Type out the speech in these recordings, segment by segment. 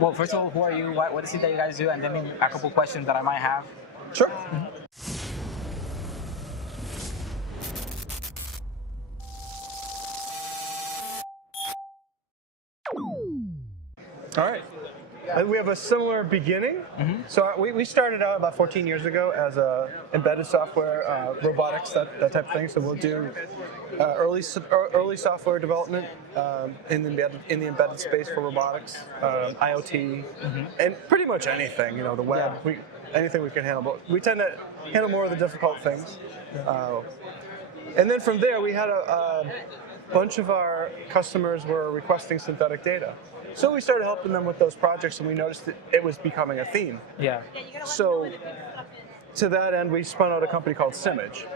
Well, first of all, who are you? What is it that you guys do? And then maybe a couple questions that I might have. Sure. All right. We have a similar beginning. So we started out about 14 years ago as embedded software, robotics, that type of thing. So we'll do early software development in the embedded space for robotics, IoT, and pretty much anything. You know, the web, anything we can handle. But we tend to handle more of the difficult things. And then from there, we had a bunch of our customers were requesting synthetic data. So we started helping them with those projects, and we noticed that it was becoming a theme. Yeah. So to that end, we spun out a company called Symage.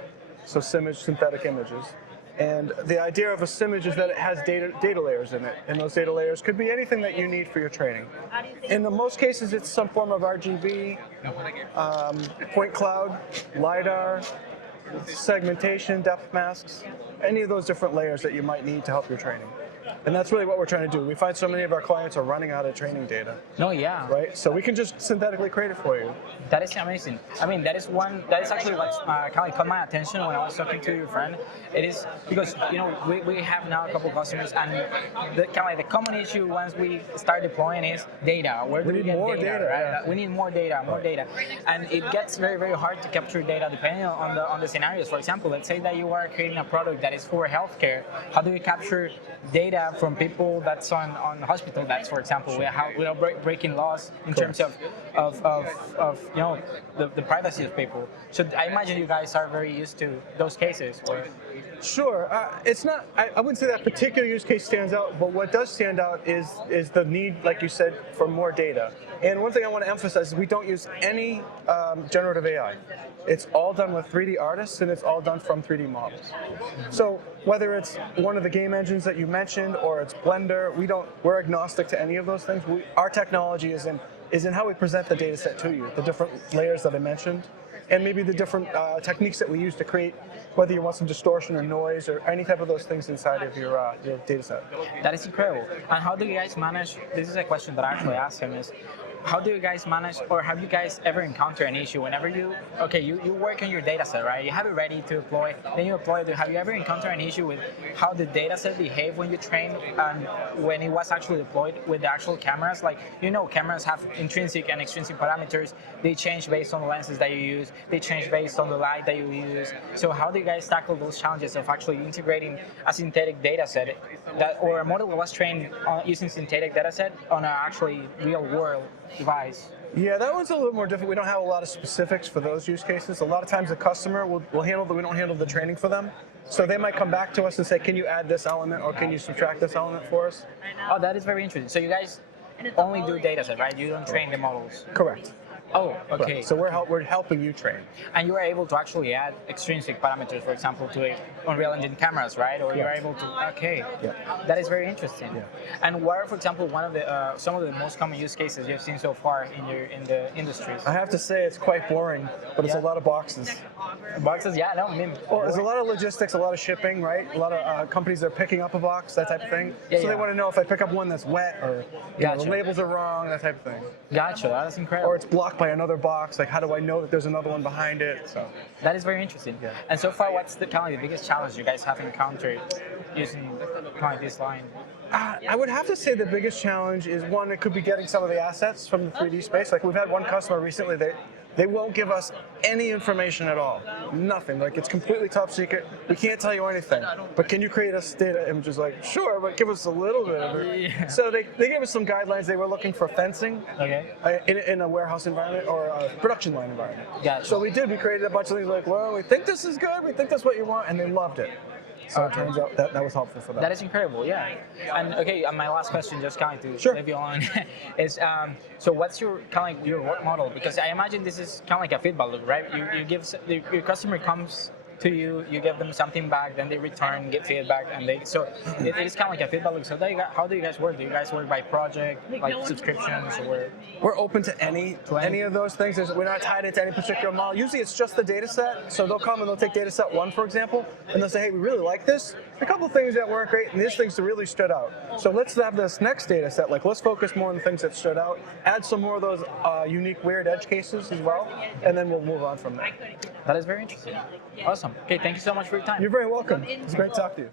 So Symage Synthetic Images. And the idea of a Symage is that it has data layers in it, and those data layers could be anything that you need for your training. In most cases, it's some form of RGB, point cloud, LiDAR, segmentation, depth masks, any of those different layers that you might need to help your training. And that's really what we're trying to do. We find so many of our clients are running out of training data. No, yeah. Right? So we can just synthetically create it for you. That is amazing. I mean, that is actually what kind of caught my attention when I was talking to your friend. It is because, you know, we have now a couple customers, and the common issue once we start deploying is data. Where do we get more data? Right? Yeah. We need more data. And it gets very, very hard to capture data depending on the scenarios. For example, let's say that you are creating a product that is for healthcare. How do you capture data from people that's on hospital beds, for example, without breaking laws in terms of you know, the privacy of people? So I imagine you guys are very used to those cases. Sure. It's not. I wouldn't say that particular use case stands out, but what does stand out is the need, like you said, for more data. And one thing I want to emphasize is we don't use any generative AI. It's all done with 3D artists, and it's all done from 3D models. So whether it's one of the game engines that you mentioned or it's Blender, we're agnostic to any of those things. Our technology is in how we present the data set to you, the different layers that I mentioned, and maybe the different techniques that we use to create, whether you want some distortion or noise or any type of those things inside of your data set. That is incredible. And how do you guys manage, this is a question that I actually asked him, is how do you guys manage, or have you guys ever encountered an issue whenever you work on your data set, right? You have it ready to deploy, then you deploy it. Have you ever encountered an issue with how the data set behaved when you trained and when it was actually deployed with the actual cameras? Like, you know, cameras have intrinsic and extrinsic parameters. They change based on the lenses that you use. They change based on the light that you use. So how do you guys tackle those challenges of actually integrating a synthetic data set or a model that was trained using synthetic data set on an actually real world device? Yeah, that one's a little more difficult. We don't have a lot of specifics for those use cases. A lot of times the customer will handle we don't handle the training for them. So they might come back to us and say, can you add this element or can you subtract this element for us? Oh, that is very interesting. So you guys only do data set, right? You don't train the models. Correct. Oh, okay. Correct. So we're helping you train. And you are able to actually add extrinsic parameters, for example, to Unreal Engine cameras, right? Or you're able to. Okay. Yeah. That is very interesting. Yeah. And what are, for example, some of the most common use cases you've seen so far in the industries? I have to say it's quite boring, but it's a lot of boxes. Boxes, yeah, no, I mean. Well, there's a lot of logistics, a lot of shipping, right? A lot of companies are picking up a box, that type of thing. Yeah, so they want to know if I pick up one that's wet or the labels are wrong, that type of thing. Gotcha, that's incredible. Or it's blocked by another box. Like, how do I know that there's another one behind it? So that is very interesting. Yeah. And so far, what's the biggest challenge you guys have encountered using kind of this line? I would have to say the biggest challenge is one, it could be getting some of the assets from the 3D space. Like we've had one customer recently, they won't give us any information at all. Nothing. Like it's completely top secret. We can't tell you anything. But can you create us data images? Like, sure, but give us a little bit of it. Yeah. So they gave us some guidelines. They were looking for fencing in a warehouse environment or a production line environment. Gotcha. So we created a bunch of things like, well, we think this is good. We think that's what you want. And they loved it. So it turns out that was helpful for them. That is incredible, yeah. And okay, my last question, just kind of to leave you on, is so what's your kind of like your work model? Because I imagine this is kind of like a feedback loop, right? You give your customer comes to you, you give them something back, then they return, get feedback, and it is kind of like a feedback loop. So how do you guys work? Do you guys work by project, like subscriptions, or? We're open to any of those things. We're not tied into any particular model. Usually it's just the data set. So they'll come and they'll take data set 1, for example, and they'll say, hey, we really like this. a couple things that weren't great, and these things that really stood out. So let's have this next data set, like let's focus more on the things that stood out, add some more of those unique weird edge cases as well, and then we'll move on from there. That is very interesting. Awesome. Okay, thank you so much for your time. You're very welcome. It's great to talk to you.